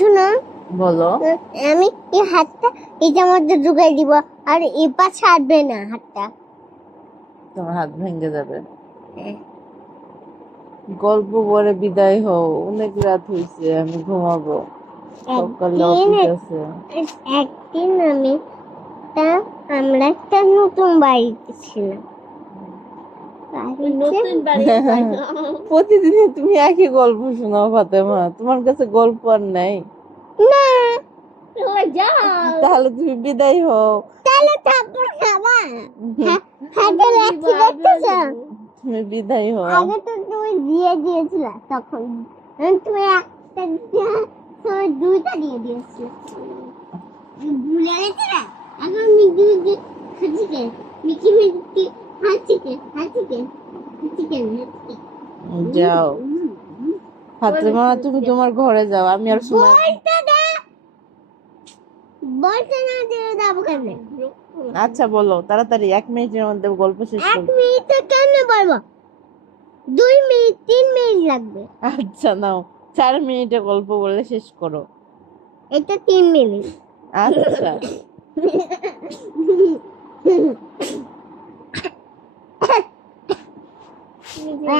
শুনো, বলো। আমি এই হাতটা এটার মধ্যে ঢুকাই দিব, আর এই পা ছাড়বে না হাতটা। তোমার হাত ভেঙে যাবে। গল্প করে বিদায় হও, অনেক রাত হয়েছে, আমি ঘুমাবো, সকালে অফিস আছে। একদিন আমরা একটা নতুন বাড়িতে ছিলাম। প্রতিদিন তুমি একই গল্প শোনাও ফাতেমা, তোমার কাছে গল্প আর নাই? না, তাহলে তুমি বিদায় হও। তাহলে থাকবো না। তুমি বিদায় হও। আগে তো তুমি দিয়ে দিয়েছিলে, তখন তুমি একটা তুমি দুইটা দিয়ে দিয়েছিলে, ভুলে গেছিলে। এখন মিকি মিকি হাসিকে, মিকি মিকি হাসিকে হাসিকে হাসিকে হাসিকে। যাও ফাতেমা, তুমি তোমার ঘরে যাও, আমি আর সময়। বলতে না দিয়ে যাবো কেমনে? আচ্ছা বলো তাড়াতাড়ি, 1 মিনিটের মধ্যে গল্প শেষ করো। 1 মিনিটে কেমনে বলবো? 2 মিনিট 3 মিনিট লাগবে। আচ্ছা নাও, 4 মিনিটে গল্প বলে শেষ করো। এটা 3 মিনিট। আচ্ছা।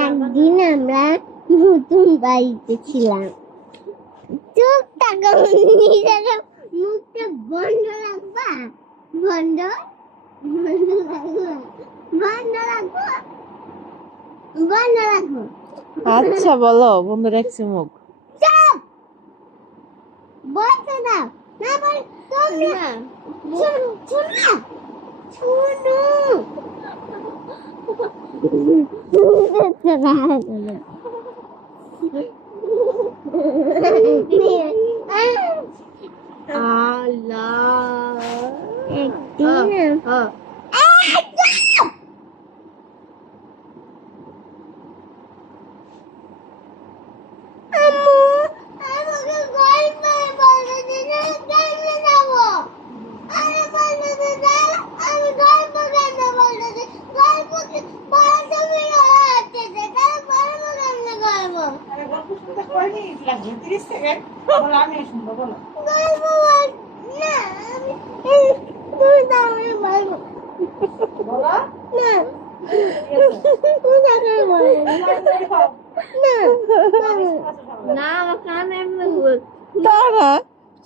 একদিন আমরা নতুন বাড়িতে ছিলাম। চুপ থাকো, নিজের মুখটা বন্ধ রাখবা। বন্ধ বন্ধ রাখবো, বন্ধ রাখবো, বন্ধ রাখবো। আচ্ছা বলো, বন্ধু রাখছি মুখ। চুপ, বলতে দাও। না বল তুমি না, শুনো শুনো। Allah. Ekdin. তারা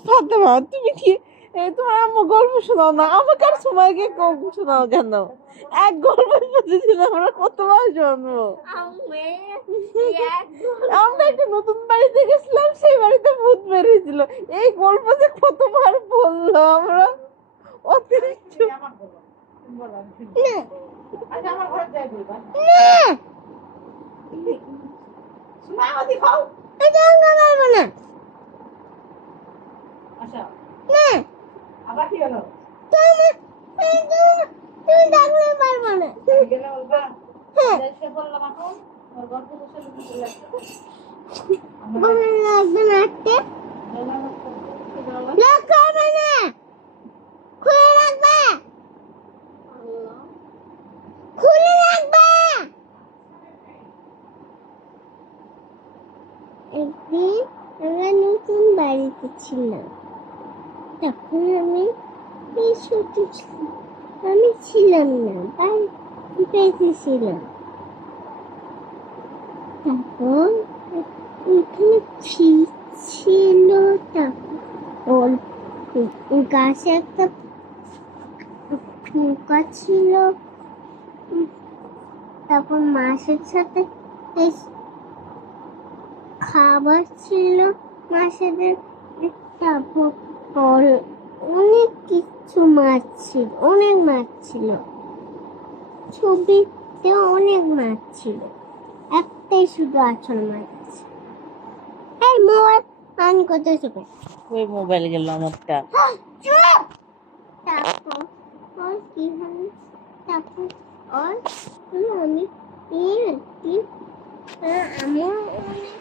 ফাতেমা, তুমি কি তোমার আম্মু গল্প শোনাও না? আমাকে আর সময়কে গল্প শোনাও কেন? এক গল্প প্রতিদিন আমরা কতবার শুনবো? আমরা একটা নতুন বাড়িতে গেছিলাম, সেই বাড়িতে ভূত বের হয়েছিল, এই গল্প যে কতবার বললো আমরা অতিরিক্ত। আবার কি হলো? তুমি ডাকলে পারবো না। একদিন আমরা নতুন বাড়িতে ছিলাম, তখন আমি ছোট ছিলাম, আমি ছিলাম না, বাড়িতে ছিলাম। তারপর ওইখানে ফ্রিজ ছিল, তারপর গাছে একটা পোকা ছিল, তারপর মাছের সাথে খাবার ছিল, মাছেদের। তারপর অনেক কিছু মাছ ছিল, অনেক মাছ ছিল, ছবিতে অনেক মাছ ছিল, একটাই শুধু আসল মাছ আছে। এই মোবাইল অন করতে হবে। ওই মোবাইল গেল আমারটা। তারপর কি হলো? তারপর আমি আমার অনেক